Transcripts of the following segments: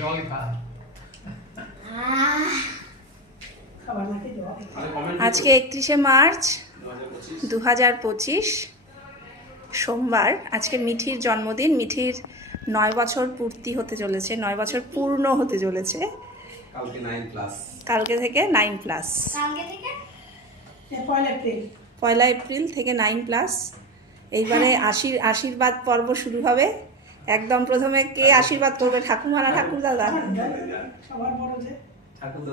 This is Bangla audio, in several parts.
জল খা। আজকে 31শে মার্চ 2025 সোমবার। আজকে মিঠির জন্মদিন। মিঠির 9 বছর পূর্তি হতে চলেছে, 9 বছর পূর্ণ হতে চলেছে। কালকে 9+। কালকে থেকে 9+। কালকে থেকে 1 এপ্রিল থেকে 9+। এইবারে আশীর্বাদ পর্ব শুরু হবে। একদম প্রথমে কে আশীর্বাদ করবে? ঠাকুমা না ঠাকুর দাদা?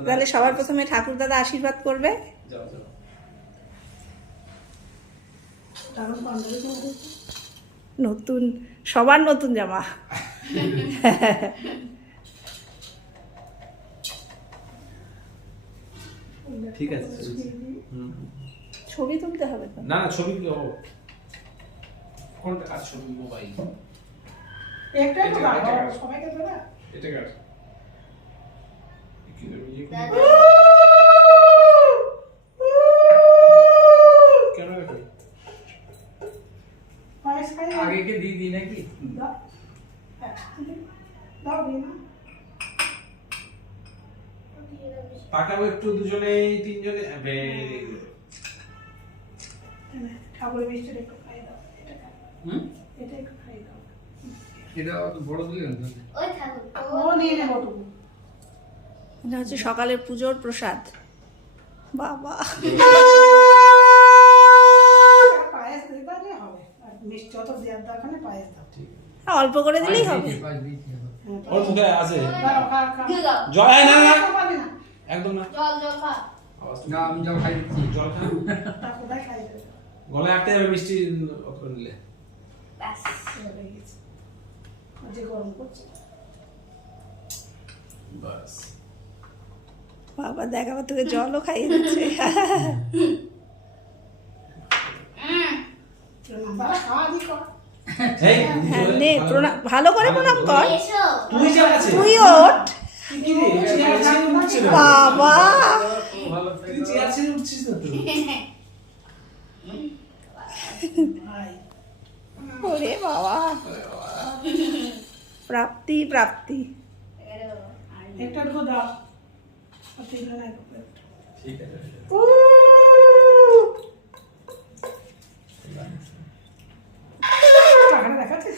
তাহলে সবার প্রথমে ঠাকুর দাদা আশীর্বাদ করবে। নতুন, সবার নতুন জামা। ঠিক আছে। ছবি তুলতে হবে তো? না ছবি কোনটা? আর ছবি মোবাইল একটা তো দাও সবাইকে দাও না। এটা কার? কি করে ইয়ে দাদা কেন এটা? পায়েস খাই আগে কে দিয়ে দিই নাকি? দাও দাও দিন তাকাও একটু দুজনে, তিনজনে। Very good. ঠাকুরের মিষ্টিটা একটু খাই দাও। এটা খাই। হুম? এটা একটু খাই দাও। এটা অত বড় দিলেন না। ওই ঠাকুর ও নিয়ে নেবো তুমি। এটা হচ্ছে সকালের পুজোর প্রসাদ। বাবা পায়েস দিলে হবে। আর মিষ্টি অত দেওয়ার দরকার নেই, পায়েস দাও। অল্প করে দিলেই হবে। হ্যাঁ, ওর মুখে আছে দাও, খা, খা। দিয়ে দাও জল। না না খা, পারবি না। একদম না। জল খা আওয়াজ না আমি জল খাই দিচ্ছি। জল খা। ঠাকুরটাই খাই দেবে। গলায় আটকে যাবে মিষ্টি অত নিলে। ব্যাস হয়ে গেছে। যে গরম করছে। বাস। বাবা দেখাবার তোকে জলও খাইয়ে দিচ্ছে। বাবা খাওয়া দি কর। এই হ্যাঁ, নে প্রণাম, ভালো করে প্রণাম কর। এসো তুই যা আছে। তুই ওঠ। কি রে? চেয়ার ছেড়ে উঠছিস না। বাবা ভালো তুই চেয়ার ছেড়ে উঠছিস না তুই। ভাই ওরে বাবা, প্রাপ্তি প্রাপ্তি। একটা একটু দাও। আর তিনটা নাই তো। ঠিক আছে। টাকাটা দেখাচ্ছিস?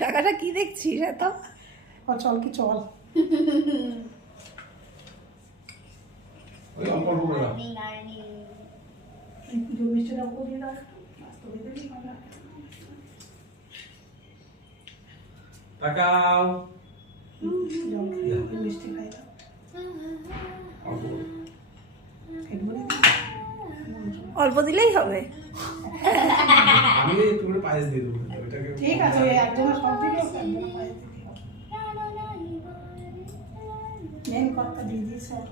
টাকাটা কি দেখছিস এত? ও চল কি চল। ওই অল্প অল্প করে দাও। এই পুজোর মিষ্টিটা ওপর দিয়ে দাও একটু। আস্তে করে দিবি ভালো। তাকাও। জল খাই দাও, এই মিষ্টি খাই দাও। অল্প করে। খেতে বলি না? অল্প দিলেই হবে। আমি একটু করে পায়েস দিয়ে দেবো ওটাকে। ঠিক আছে, ওই একজনের সব দিলে একজনের পায়েস দিতে হবে। মেন কথা দিয়ে দিস আর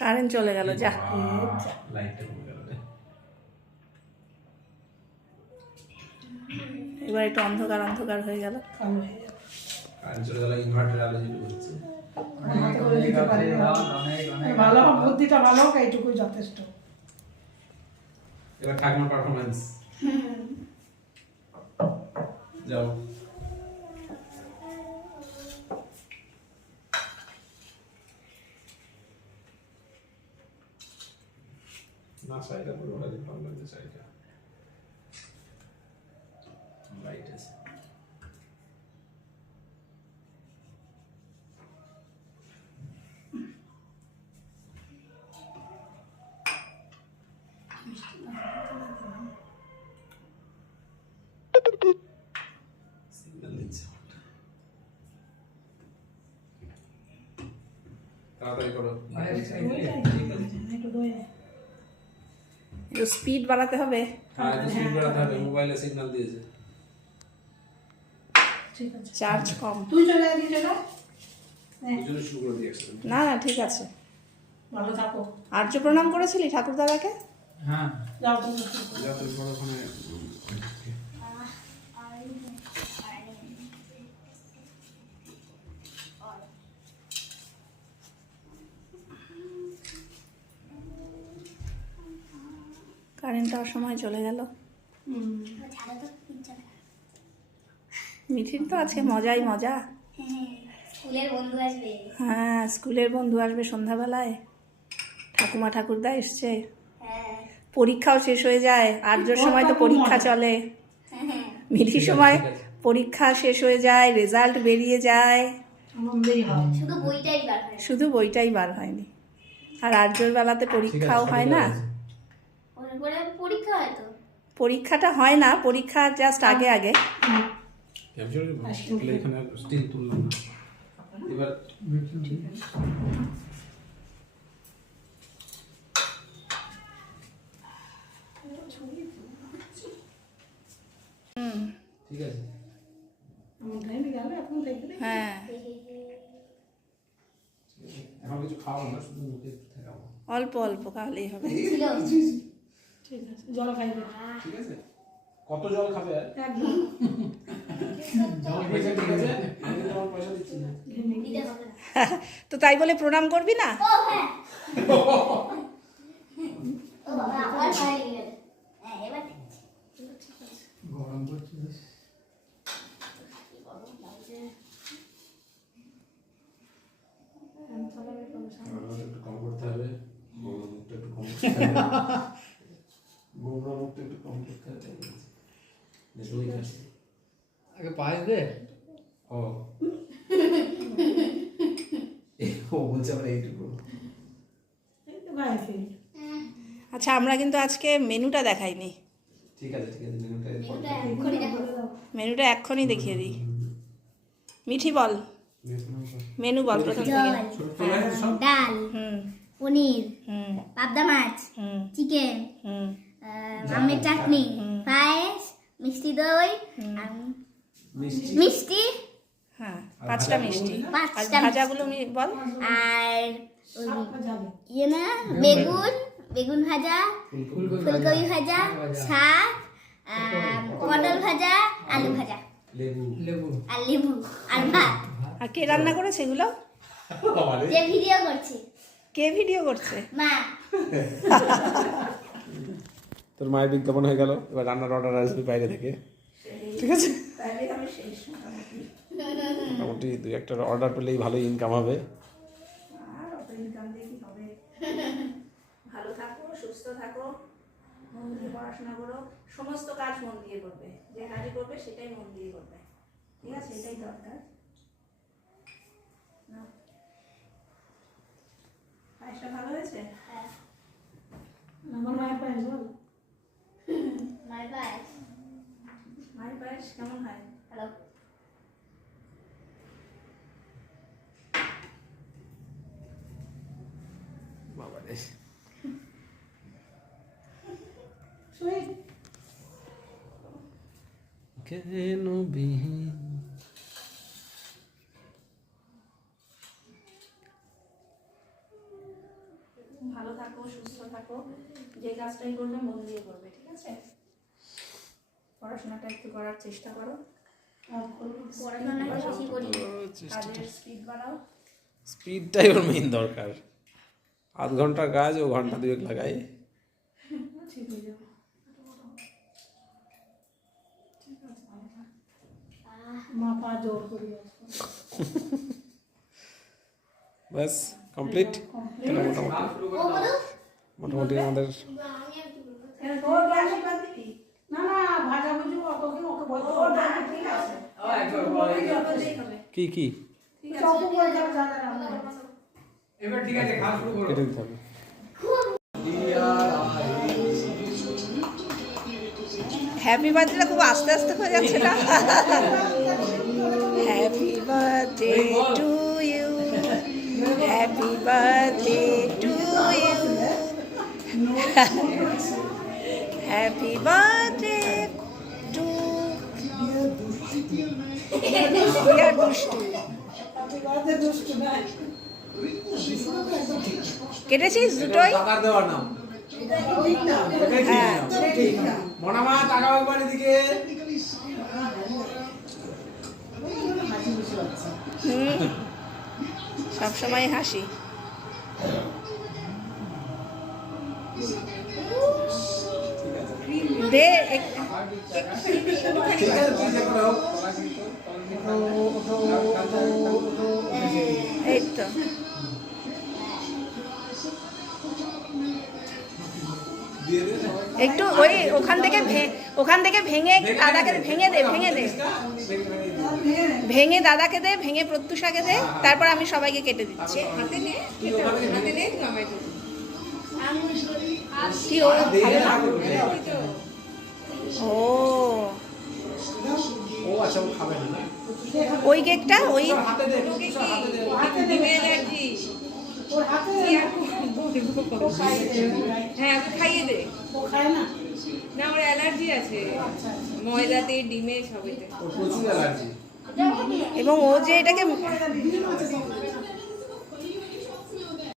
কারেন্ট চলে গেল, যা। লাইটটা কমে গেল রে। এবার একটু অন্ধকার অন্ধকার হয়ে গেল। কালো হয়ে যাবে। কারেন্ট চলে গেল, ইনভার্টার আলো জ্বলে হচ্ছে। হাতে করে দিতে পারি না। ভালো হোক, বুদ্ধিটা ভালো হোক, এইটুকুই যথেষ্ট। এবার ঠাকুমার পারফরম্যান্স। যাও। না শাড়িটা পরে ওটা দিয়ে ভালো লাগছে শাড়িটা। লাইট আছে। সিগন্যাল দিচ্ছে। তাড়াতাড়ি করো। একটু দই নে। একটু স্পিড বাড়াতে হবে। হ্যাঁ, একটু স্পিড বাড়াতে হবে, মোবাইলে সিগন্যাল দিয়েছে। ঠিক আছে। চার্জ কম। তুই চলে আয়, চলে আয়। দুজনে শুরু করে দিয়ে একসাথে। না না ঠিক আছে। ভালো থাকো। আর্য প্রণাম করেছিলি ঠাকুর দাদাকে? হ্যাঁ যাও তুমি। যাও তুমি করো ওখানে। কারেন্টটা অসময় চলে গেল। ছাড়া তো মিঠির তো আছে মজাই মজা। স্কুলের বন্ধু আসবে। হ্যাঁ, স্কুলের বন্ধু আসবে সন্ধ্যাবেলায়, ঠাকুমা ঠাকুরদা এসছে, হ্যাঁ পরীক্ষাও শেষ হয়ে যায়, আর্যর সময় তো পরীক্ষা চলে, মিঠির সময় পরীক্ষা শেষ হয়ে যায়, রেজাল্ট বেরিয়ে যায়, আনন্দেই হয়। শুধু বইটাই বার হয়। শুধু বইটাই বার হয়নি। আর আর্যর বেলাতে পরীক্ষাও হয় না, পরে পরীক্ষা হয় তো। পরীক্ষাটা হয় না, পরীক্ষা জাস্ট আগে আগে। এখানে স্টিল তুললাম না এবার। ঠিক আছে। হ্যাঁ, এখন কিছু খাওয়া না, শুধু মুখে থাকাবো। অল্প অল্প খাওয়ালেই হবে। ছিল ঠিক আছে, জল খাইবে। ঠিক আছে, কত জল খাবে আর? একদম। পয়সা ঠিক আছে, আমি কিন্তু আমার পয়সা দিচ্ছি না। দিতে হবে না। তো তাই বলে প্রণাম করবি না? ও হ্যাঁ ও বাবা আবার হয়ে গেল। হ্যাঁ এবার ঠিক আছে। গরম করছে বেশ। কি গরম লাগছে। আমার একটু কম করতে হবে, বৌমার মুখটা একটু কম করতে হবে, বৌমার মুখটা একটু কম করতে হবে। নেশোই খাচ্ছে। আগে পায়েস দে। ও ও বলছে আমরা এইটুকু। এই তো গাইছে। আচ্ছা, আমরা কিন্তু আজকে মেনুটা দেখাইনি। ঠিক আছে ঠিক আছে, মেনুটা মেনুটা এক্ষুনি দেখো। মেনুটা এক্ষুনি দেখিয়ে দিই। মিঠি বল, মেনু বল প্রথম থেকে। ডাল, হুম পনির, হুম পাবদা মাছ, হুম চিকেন, হুম আমের চাটনি, পায়েস, মিষ্টি দই, আর মিষ্টি, হ্যাঁ, 5টা মিষ্টি। আর পাঁচটা ভাজাগুলো বল। আর ওই যাবে। ইয়ে না বেগুন ভাজা, ফুলকপি ভাজা, শাক, পটল ভাজা, আলু ভাজা, লেবু লেবু। আর লেবু, আর ভাত। আর কে রান্না করেছে এগুলো? যে ভিডিও করছে কে ভিডিও করছে? মা। তোর মায়ের বিজ্ঞাপন হয়ে গেল, এবার রান্নার অর্ডার আসবে বাইরে থেকে। ঠিক আছে, মোটামুটি 2-1টা অর্ডার পেলেই ভালো ইনকাম হবে। আর অত ইনকাম দিয়ে কি হবে? ভালো থাকো, সুস্থ থাকো, মন দিয়ে পড়াশোনা করো, সমস্ত কাজ মন দিয়ে করবে, যে কাজই করবে সেটাই মন দিয়ে করবে, ঠিক আছে? এটাই দরকার। নাও। পায়েসটা ভালো হয়েছে? আমার মায়ের পায়েস বল। মায়ের পায়েস মায়ের পায়েস কেমন হয়? হ্যালো। বাবা রে, সুইট। কেন বিহীন ভালো থাকো, সুস্থ থাকো, যে কাজটাই করবে মন দিয়ে করবে, ঠিক আছে? পড়াশোনাটা একটু করার চেষ্টা করো, পড়াশোনা বেশি করি। কাজের স্পিড বাড়াও। স্পিডটাই ওর মেইন দরকার। আধ ঘন্টা কাজ ও ঘন্টা 2 লাগায়। ঠিক হয়ে যাবে। মা পা জোর করি ব্যাস কমপ্লিট। খাওয়া শুরু করে দাও। মোটামুটি আমাদের ওর আশীর্বাদ দিবি? না না ভাজা ভুজি অতকে ওকে বলতে ওর না, ঠিক আছে। একবার বল। যতই হবে। কি কি ঠিক আছে। চপ করে যাবে যা যা রান্না এবার ঠিক আছে, খাওয়া শুরু করো। কেটে দিতে হবে। হ্যাপি বার্থডেটা খুব আস্তে আস্তে হয়ে যাচ্ছে না? Happy birthday to you, happy birthday to you, happy birthday to দুষ্টু। কেটেছিস দুটোই? টাকা দেওয়ার নাম হ্যাঁ। মনামা টাকা একবার এদিকে। সবসময় হাসি। দে ঠিক আছে, তুই যে করো। দিয়ে দে না। একটু ওই ওখান থেকে ভেঙে একটু দাদাকে ভেঙে দে ভেঙে দাদাকে দে, ভেঙে প্রত্যুষাকে দে, তারপর আমি সবাইকে কেটে দিচ্ছি। কি ও ভালো না? ও ও আচ্ছা ও খাবে না না ওই কেকটা ওই হাতে দে হাতে দে ওর হাতে হ্যাঁ ওকে খাইয়ে দে। ও খায় না। না ওর অ্যালার্জি আছে ময়দাতে ডিমে সবেতে। ও প্রচুর অ্যালার্জি এবং ও যে এটাকে ডিম আছে তো।